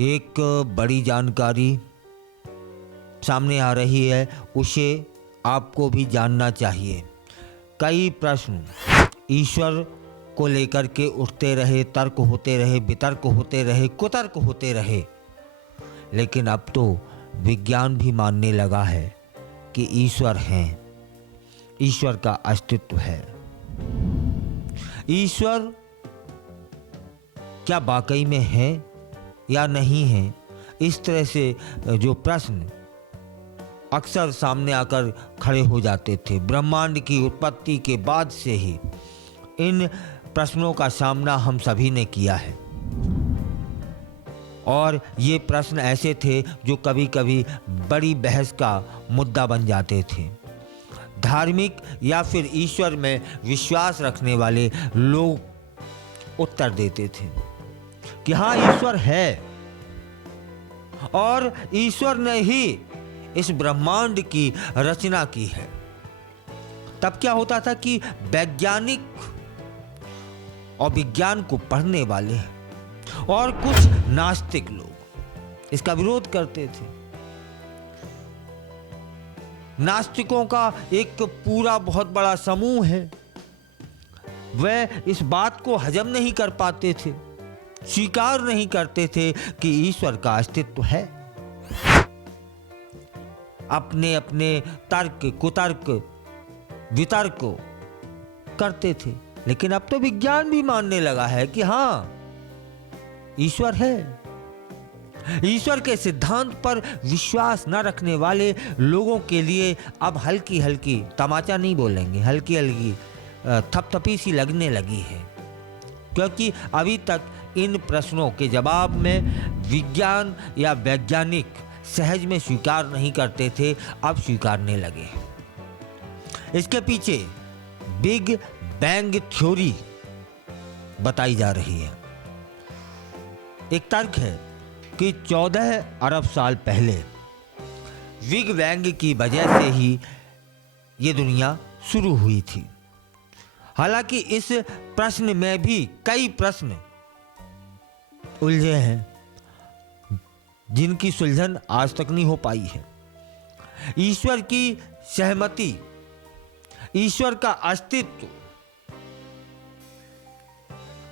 एक बड़ी जानकारी सामने आ रही है, उसे आपको भी जानना चाहिए। कई प्रश्न ईश्वर को लेकर के उठते रहे, तर्क होते रहे, वितर्क होते रहे, कुतर्क होते रहे, लेकिन अब तो विज्ञान भी मानने लगा है कि ईश्वर हैं, ईश्वर का अस्तित्व है। ईश्वर क्या वाकई में है या नहीं है, इस तरह से जो प्रश्न अक्सर सामने आकर खड़े हो जाते थे, ब्रह्मांड की उत्पत्ति के बाद से ही इन प्रश्नों का सामना हम सभी ने किया है। और ये प्रश्न ऐसे थे जो कभी कभी बड़ी बहस का मुद्दा बन जाते थे। धार्मिक या फिर ईश्वर में विश्वास रखने वाले लोग उत्तर देते थे कि हाँ, ईश्वर है और ईश्वर ने ही इस ब्रह्मांड की रचना की है। तब क्या होता था कि वैज्ञानिक और विज्ञान को पढ़ने वाले और कुछ नास्तिक लोग इसका विरोध करते थे। नास्तिकों का एक पूरा बहुत बड़ा समूह है, वे इस बात को हजम नहीं कर पाते थे, स्वीकार नहीं करते थे कि ईश्वर का अस्तित्व है। अपने अपने तर्क, कुतर्क, वितर्क करते थे, लेकिन अब तो विज्ञान भी मानने लगा है कि हाँ, ईश्वर है। ईश्वर के सिद्धांत पर विश्वास न रखने वाले लोगों के लिए अब हल्की हल्की, तमाचा नहीं बोलेंगे, हल्की हल्की थपथपी सी लगने लगी है, क्योंकि अभी तक इन प्रश्नों के जवाब में विज्ञान या वैज्ञानिक सहज में स्वीकार नहीं करते थे, अब स्वीकारने लगे। इसके पीछे बिग बैंग थ्योरी बताई जा रही है। एक तर्क है कि 14 अरब साल पहले बिग बैंग की वजह से ही ये दुनिया शुरू हुई थी। हालांकि इस प्रश्न में भी कई प्रश्न उलझे हैं जिनकी सुलझन आज तक नहीं हो पाई है। ईश्वर की सहमति, ईश्वर का अस्तित्व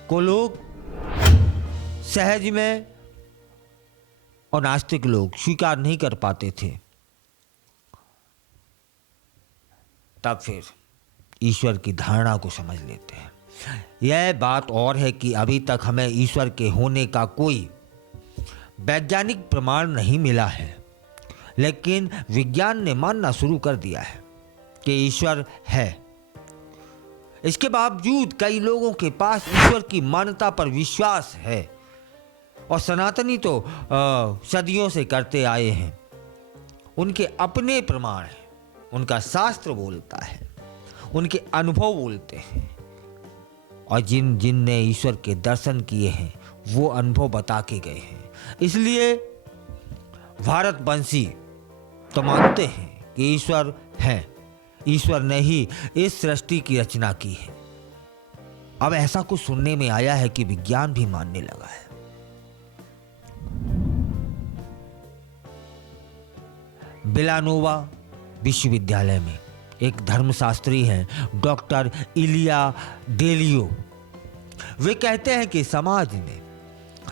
को लोग सहज में और नास्तिक लोग स्वीकार नहीं कर पाते थे। तब फिर ईश्वर की धारणा को समझ लेते हैं। यह बात और है कि अभी तक हमें ईश्वर के होने का कोई वैज्ञानिक प्रमाण नहीं मिला है, लेकिन विज्ञान ने मानना शुरू कर दिया है कि ईश्वर है। इसके बावजूद कई लोगों के पास ईश्वर की मान्यता पर विश्वास है, और सनातनी तो सदियों से करते आए हैं। उनके अपने प्रमाण हैं, उनका शास्त्र बोलता है, उनके अनुभव बोलते हैं, और जिन ने ईश्वर के दर्शन किए हैं वो अनुभव बता के गए हैं। इसलिए भारतवंशी तो मानते हैं कि ईश्वर है, ईश्वर ने ही इस सृष्टि की रचना की है। अब ऐसा कुछ सुनने में आया है कि विज्ञान भी मानने लगा है। विलानोवा विश्वविद्यालय में एक धर्मशास्त्री हैं, डॉक्टर इलिया डेलियो। वे कहते हैं कि समाज ने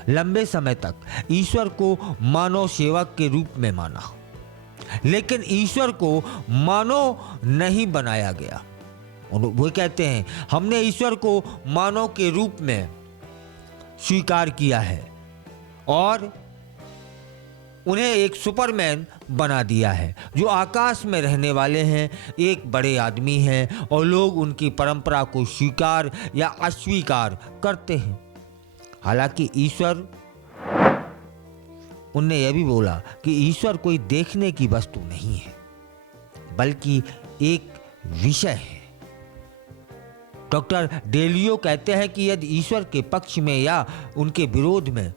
लंबे समय तक ईश्वर को मानव सेवक के रूप में माना, लेकिन ईश्वर को मानव नहीं बनाया गया। वो कहते हैं हमने ईश्वर को मानव के रूप में स्वीकार किया है और उन्हें एक सुपरमैन बना दिया है जो आकाश में रहने वाले हैं, एक बड़े आदमी हैं, और लोग उनकी परंपरा को स्वीकार या अस्वीकार करते हैं। हालांकि ईश्वर, उनने यह भी बोला कि ईश्वर कोई देखने की वस्तु नहीं है, बल्कि एक विषय है। डॉक्टर डेलियो कहते हैं कि यदि ईश्वर के पक्ष में या उनके विरोध में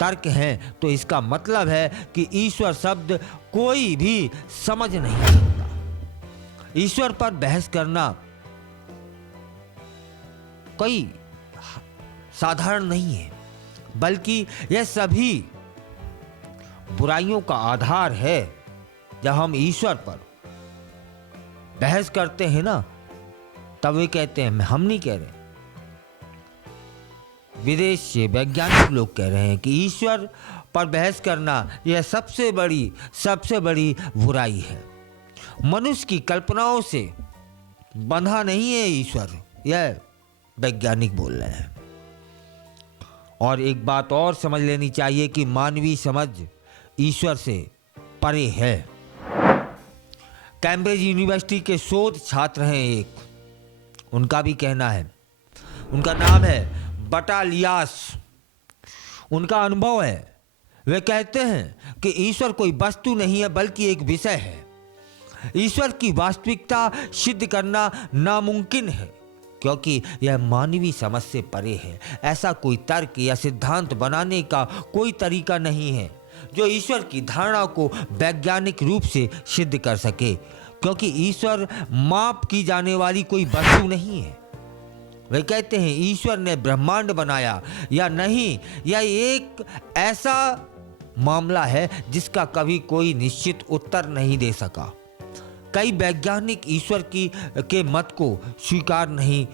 तर्क हैं तो इसका मतलब है कि ईश्वर शब्द कोई भी समझ नहीं सकता। ईश्वर पर बहस करना कोई साधारण नहीं है, बल्कि यह सभी बुराइयों का आधार है। जब हम ईश्वर पर बहस करते हैं ना, तब वे कहते हैं, हम नहीं कह रहे, विदेश से वैज्ञानिक लोग कह रहे हैं कि ईश्वर पर बहस करना यह सबसे बड़ी बुराई है। मनुष्य की कल्पनाओं से बंधा नहीं है ईश्वर, यह वैज्ञानिक बोल रहे हैं। और एक बात और समझ लेनी चाहिए कि मानवीय समझ ईश्वर से परे है। कैम्ब्रिज यूनिवर्सिटी के शोध छात्र हैं एक, उनका भी कहना है, उनका नाम है बटालियास। उनका अनुभव है, वे कहते हैं कि ईश्वर कोई वस्तु नहीं है बल्कि एक विषय है। ईश्वर की वास्तविकता सिद्ध करना नामुमकिन है क्योंकि यह मानवीय समझ से परे है। ऐसा कोई तर्क या सिद्धांत बनाने का कोई तरीका नहीं है जो ईश्वर की धारणा को वैज्ञानिक रूप से सिद्ध कर सके, क्योंकि ईश्वर माप की जाने वाली कोई वस्तु नहीं है। वे कहते हैं ईश्वर ने ब्रह्मांड बनाया या नहीं, यह एक ऐसा मामला है जिसका कभी कोई निश्चित उत्तर नहीं दे सका। कई वैज्ञानिक ईश्वर के मत को स्वीकार नहीं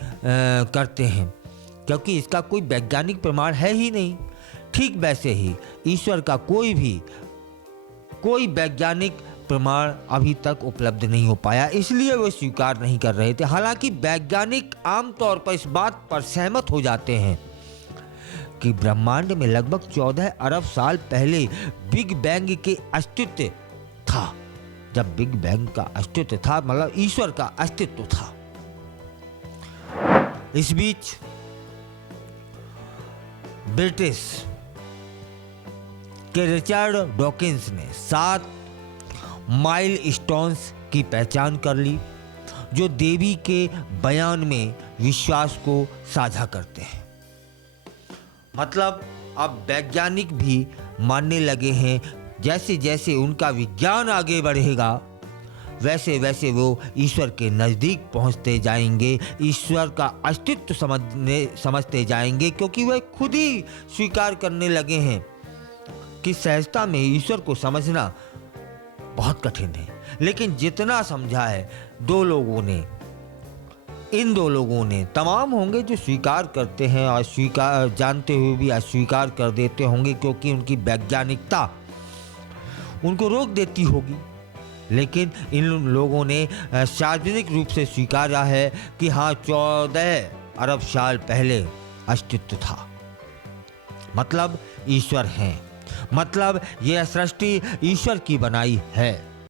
करते हैं क्योंकि इसका कोई वैज्ञानिक प्रमाण है ही नहीं। ठीक वैसे ही ईश्वर का कोई वैज्ञानिक प्रमाण अभी तक उपलब्ध नहीं हो पाया, इसलिए वे स्वीकार नहीं कर रहे थे। हालांकि वैज्ञानिक आमतौर पर इस बात पर सहमत हो जाते हैं कि ब्रह्मांड में लगभग 14 अरब साल पहले बिग बैंग के अस्तित्व था। जब बिग बैंग का अस्तित्व था, मतलब ईश्वर का अस्तित्व था। इस बीच ब्रिटिश के रिचर्ड डॉकिंस ने 7 माइलस्टोन्स की पहचान कर ली जो देवी के बयान में विश्वास को साझा करते हैं। मतलब अब वैज्ञानिक भी मानने लगे हैं जैसे जैसे उनका विज्ञान आगे बढ़ेगा वैसे वैसे वो ईश्वर के नज़दीक पहुंचते जाएंगे, ईश्वर का अस्तित्व समझते जाएंगे, क्योंकि वे खुद ही स्वीकार करने लगे हैं कि सहजता में ईश्वर को समझना बहुत कठिन है। लेकिन जितना समझा है इन दो लोगों ने, तमाम होंगे जो स्वीकार करते हैं और जानते हुए भी अस्वीकार कर देते होंगे क्योंकि उनकी वैज्ञानिकता उनको रोक देती होगी, लेकिन इन लोगों ने सार्वजनिक रूप से स्वीकारा है कि हाँ 14 अरब साल पहले अस्तित्व था। मतलब ईश्वर है, मतलब यह सृष्टि ईश्वर की बनाई है।